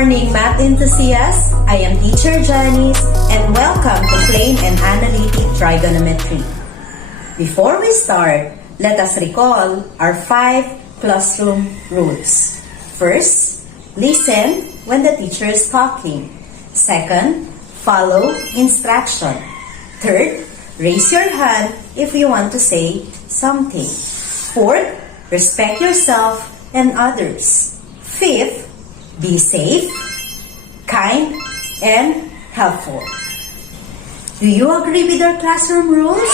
morning, math enthusiasts. I am Teacher Janice and welcome to Plain and Analytic Trigonometry. Before we start, let us recall our 5 classroom rules. First, listen when the teacher is talking. Second, follow instruction. Third, raise your hand if you want to say something. Fourth, respect yourself and others. Fifth, be safe, kind, and helpful. Do you agree with our classroom rules?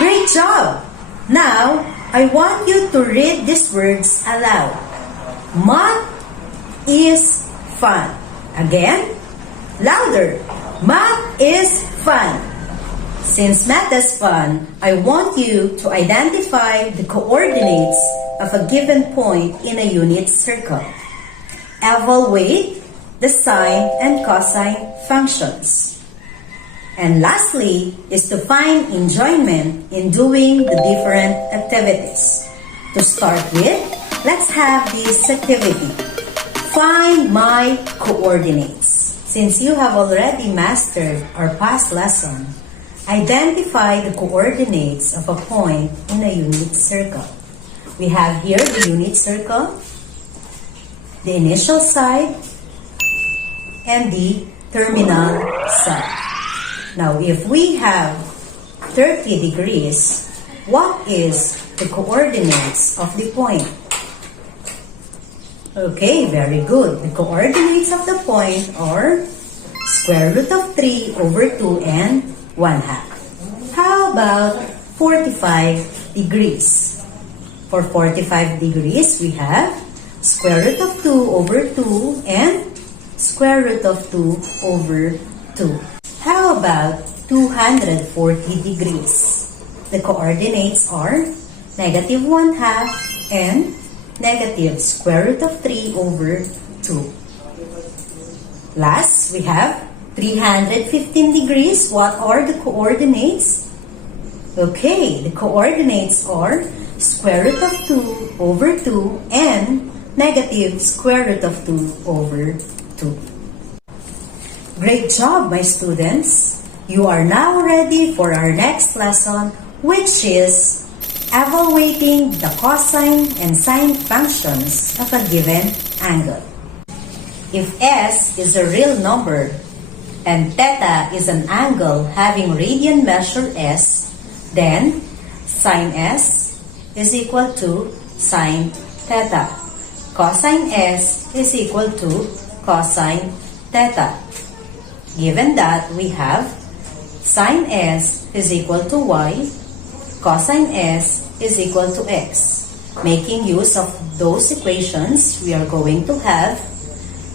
Great job! Now, I want you to read these words aloud. Math is fun. Again, louder. Math is fun. Since math is fun, I want you to identify the coordinates of a given point in a unit circle. Evaluate the sine and cosine functions. And lastly is to find enjoyment in doing the different activities. To start with, let's have this activity. Find my coordinates. Since you have already mastered our past lesson, identify the coordinates of a point in a unit circle. We have here the unit circle, the initial side, and the terminal side. Now, if we have 30 degrees, what is the coordinates of the point? Okay, very good. The coordinates of the point are square root of 3 over 2 and 1/2. How about 45 degrees? For 45 degrees, we have square root of 2 over 2 and square root of 2 over 2. How about 240 degrees? The coordinates are negative 1/2 and negative square root of 3 over 2. Last, we have 315 degrees. What are the coordinates? Okay, the coordinates are square root of 2 over 2 and negative square root of 2 over 2. Great job, my students! You are now ready for our next lesson, which is evaluating the cosine and sine functions of a given angle. If S is a real number and theta is an angle having radian measure S, then sine S is equal to sine theta. Cosine S is equal to cosine theta. Given that we have sine S is equal to Y, cosine S is equal to X. Making use of those equations, we are going to have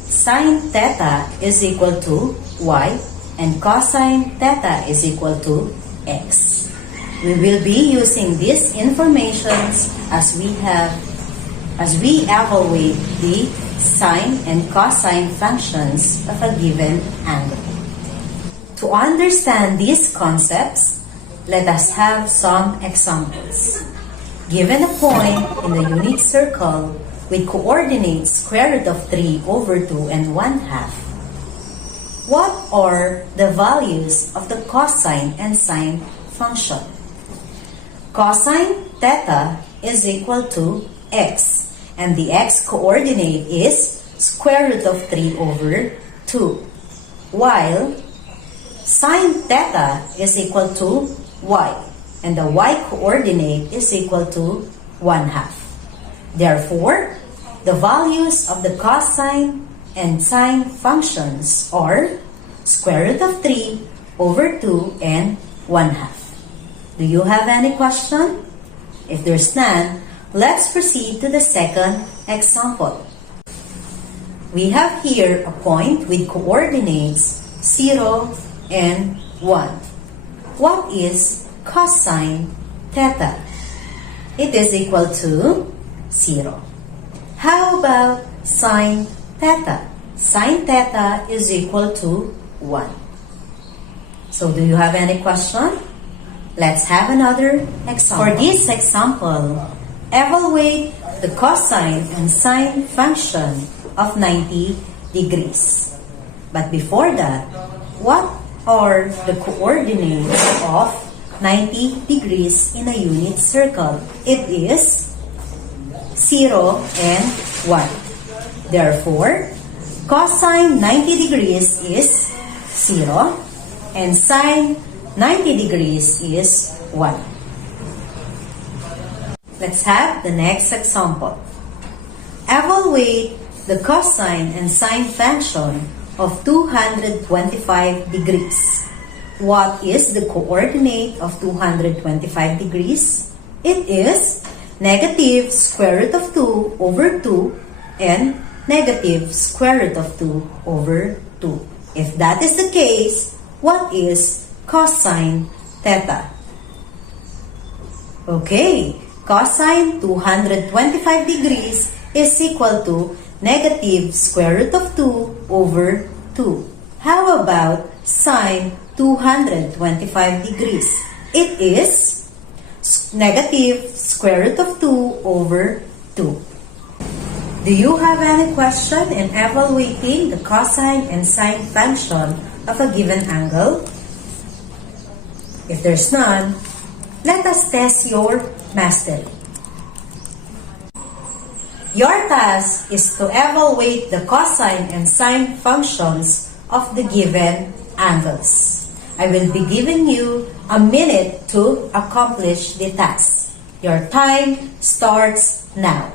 sine theta is equal to Y and cosine theta is equal to X. We will be using these informations as we evaluate the sine and cosine functions of a given angle. To understand these concepts, let us have some examples. Given a point in the unit circle with coordinates square root of 3 over 2 and 1/2, what are the values of the cosine and sine function? Cosine theta is equal to x, and the x coordinate is square root of 3 over 2, while sine theta is equal to y, and the y coordinate is equal to 1/2. Therefore, the values of the cosine and sine functions are square root of 3 over 2 and 1/2. Do you have any question? If there's none, let's proceed to the second example. We have here a point with coordinates 0 and 1. What is cosine theta? It is equal to 0. How about sine theta? Sine theta is equal to 1. So do you have any question? Let's have another example. For this example, evaluate the cosine and sine function of 90 degrees. But before that, what are the coordinates of 90 degrees in a unit circle? It is 0 and 1. Therefore, cosine 90 degrees is 0 and sine 90 degrees is 1. Let's have the next example. Evaluate the cosine and sine function of 225 degrees. What is the coordinate of 225 degrees? It is negative square root of 2 over 2 and negative square root of 2 over 2. If that is the case, what is cosine theta? Okay, cosine 225 degrees is equal to negative square root of 2 over 2. How about sine 225 degrees? It is negative square root of 2 over 2. Do you have any question in evaluating the cosine and sine function of a given angle? If there's none, let us test your mastery. Your task is to evaluate the cosine and sine functions of the given angles. I will be giving you a minute to accomplish the task. Your time starts now.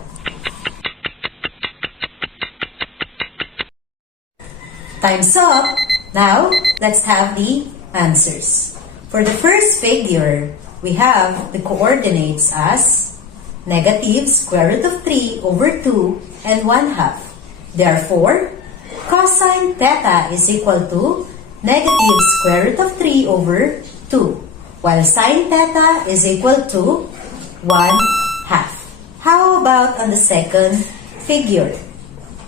Time's up. Now, let's have the answers. For the first figure, we have the coordinates as negative square root of 3 over 2 and 1/2. Therefore, cosine theta is equal to negative square root of 3 over 2, while sine theta is equal to 1/2. How about on the second figure?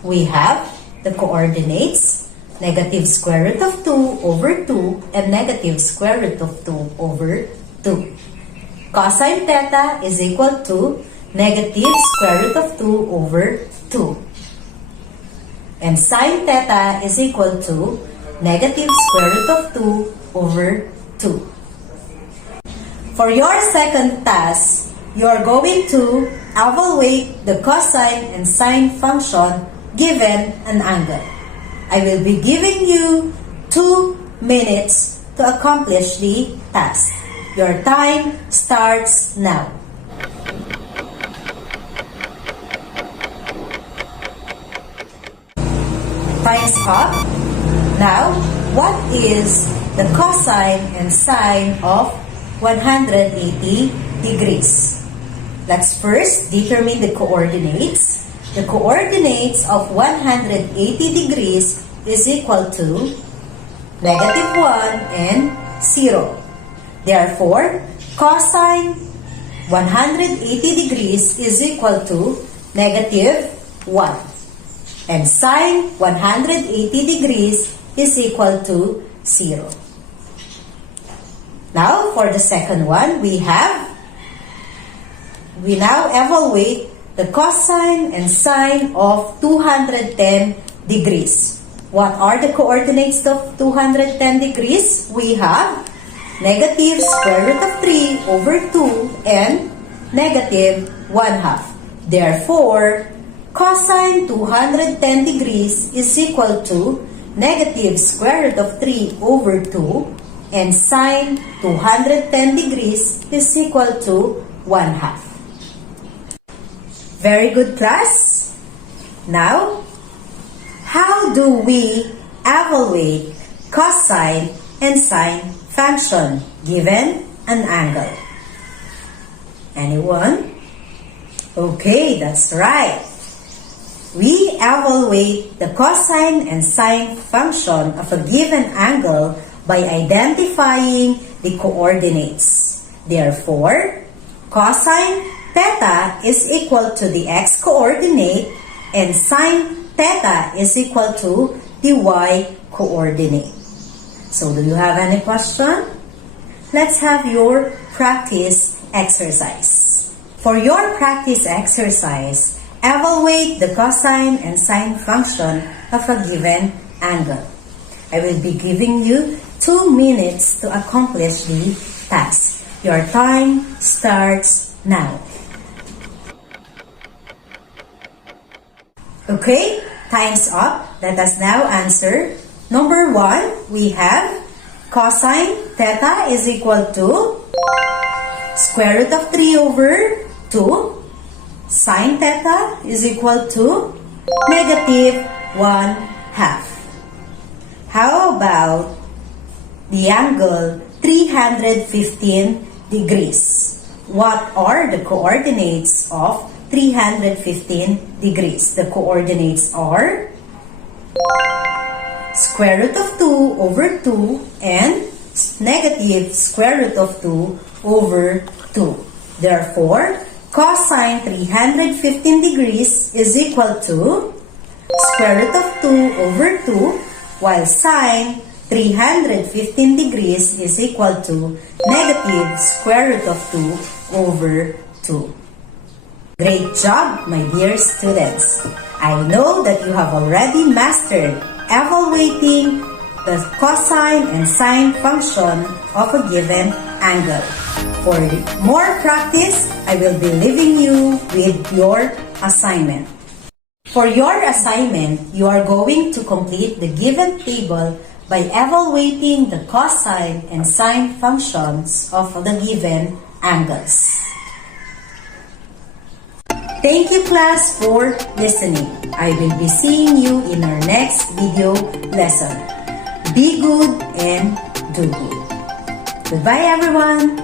We have the coordinates negative square root of 2 over 2 and negative square root of 2 over 2. Cosine theta is equal to negative square root of 2 over 2. And sine theta is equal to negative square root of 2 over 2. For your second task, you are going to evaluate the cosine and sine function given an angle. I will be giving you 2 minutes to accomplish the task. Your time starts now. Time's up. Now, what is the cosine and sine of 180 degrees? Let's first determine the coordinates. The coordinates of 180 degrees is equal to negative 1 and 0. Therefore, cosine 180 degrees is equal to negative 1. And sine 180 degrees is equal to 0. Now, for the second one, we now evaluate the cosine and sine of 210 degrees. What are the coordinates of 210 degrees? We have negative square root of 3 over 2 and negative 1/2. Therefore, cosine 210 degrees is equal to negative square root of 3 over 2 and sine 210 degrees is equal to 1/2. Very good, class. Now, how do we evaluate cosine and sine function given an angle? Anyone? Okay, that's right. We evaluate the cosine and sine function of a given angle by identifying the coordinates. Therefore, cosine theta is equal to the x-coordinate and sine theta is equal to the y-coordinate. So, do you have any question? Let's have your practice exercise. For your practice exercise, evaluate the cosine and sine function of a given angle. I will be giving you 2 minutes to accomplish the task. Your time starts now. Okay, time's up. Let us now answer. Number 1, we have cosine theta is equal to square root of 3 over 2. Sine theta is equal to negative 1/2. How about the angle 315 degrees? What are the coordinates of 315 degrees? The coordinates are square root of 2 over 2 and negative square root of 2 over 2. Therefore, cosine 315 degrees is equal to square root of 2 over 2, while sine 315 degrees is equal to negative square root of 2 over 2. Great job, my dear students! I know that you have already mastered evaluating the cosine and sine function of a given angle. For more practice, I will be leaving you with your assignment. For your assignment, you are going to complete the given table by evaluating the cosine and sine functions of the given angles. Thank you, class, for listening. I will be seeing you in our next video lesson. Be good and do good. Goodbye, everyone.